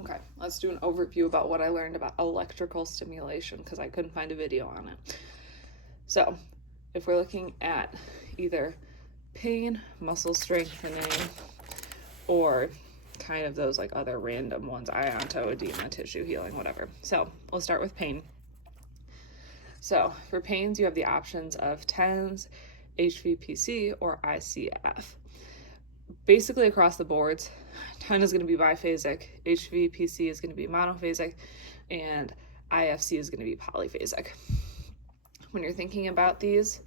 Okay, let's do an overview about what I learned about electrical stimulation because I couldn't find a video on it. So, if we're looking at either pain, muscle strengthening, or kind of those like other random ones, ionto, edema, tissue healing, whatever. So, we'll start with pain. So, for pains, you have the options of TENS, HVPC, or ICF. Basically across the boards, 10 is going to be biphasic, HVPC is going to be monophasic, and IFC is going to be polyphasic. When you're thinking about these,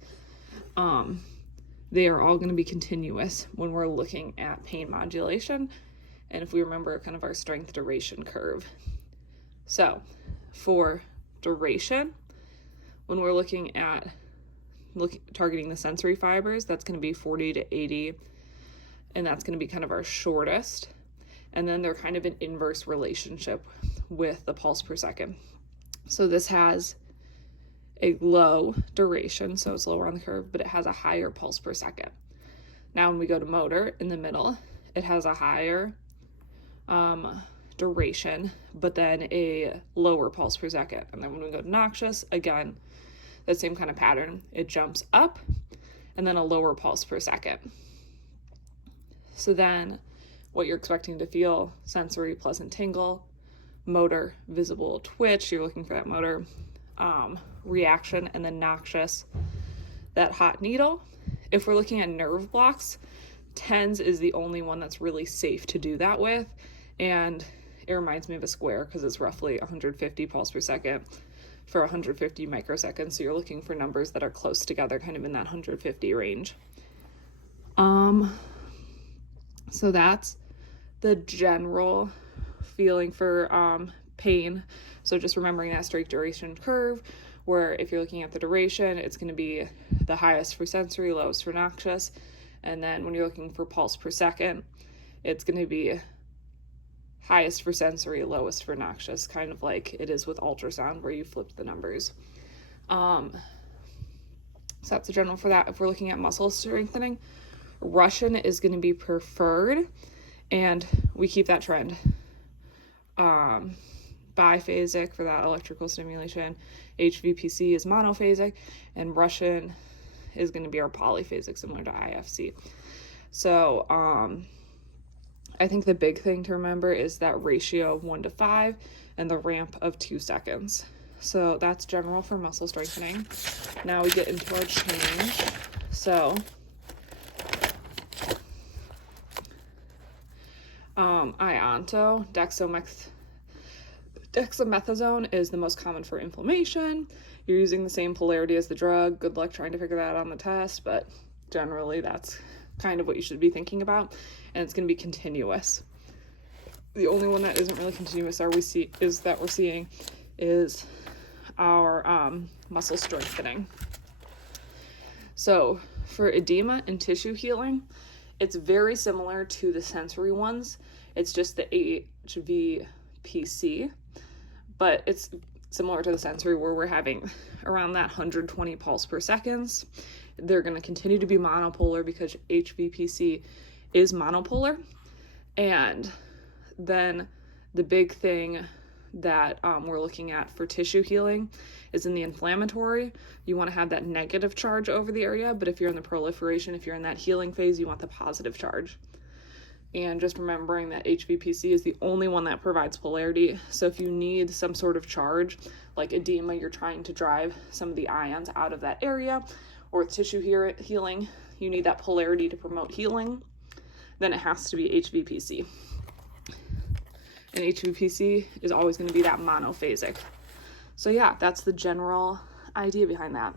they are all going to be continuous when we're looking at pain modulation, and if we remember kind of our strength duration curve. So for duration, when we're looking at targeting the sensory fibers, that's going to be 40 to 80, and that's going to be kind of our shortest. And then they're kind of an inverse relationship with the pulse per second. So this has a low duration, so it's lower on the curve, but it has a higher pulse per second. Now when we go to motor in the middle, it has a higher duration, but then a lower pulse per second. And then when we go to noxious, again, the same kind of pattern. It jumps up and then a lower pulse per second. So then what you're expecting to feel, sensory, pleasant tingle, motor, visible twitch, you're looking for that motor reaction, and then noxious, that hot needle. If we're looking at nerve blocks, TENS is the only one that's really safe to do that with, and it reminds me of a square because it's roughly 150 pulse per second for 150 microseconds, so you're looking for numbers that are close together, kind of in that 150 range. So that's the general feeling for pain. So just remembering that straight duration curve, where if you're looking at the duration, it's going to be the highest for sensory, lowest for noxious. And then when you're looking for pulse per second, it's going to be highest for sensory, lowest for noxious, kind of like it is with ultrasound where you flip the numbers. So that's the general for that. If we're looking at muscle strengthening, Russian is going to be preferred, and we keep that trend. Biphasic for that electrical stimulation, HVPC is monophasic, and Russian is going to be our polyphasic, similar to IFC. So I think the big thing to remember is that ratio of 1 to 5 and the ramp of 2 seconds. So that's general for muscle strengthening. Now we get into our change. So ionto, dexamethasone is the most common for inflammation. You're using the same polarity as the drug. Good luck trying to figure that out on the test, but generally that's kind of what you should be thinking about, and it's going to be continuous. The only one that isn't really continuous we're seeing is our muscle strengthening. So for edema and tissue healing, it's very similar to the sensory ones. It's just the HVPC, but it's similar to the sensory where we're having around that 120 pulse per seconds. They're going to continue to be monopolar because HVPC is monopolar. And then the big thing that we're looking at for tissue healing is in the inflammatory. You want to have that negative charge over the area, but if you're in the proliferation, if you're in that healing phase, you want the positive charge. And just remembering that HVPC is the only one that provides polarity. So if you need some sort of charge, like edema, you're trying to drive some of the ions out of that area, or with tissue healing, you need that polarity to promote healing, then it has to be HVPC. And HVPC is always going to be that monophasic. So yeah, that's the general idea behind that.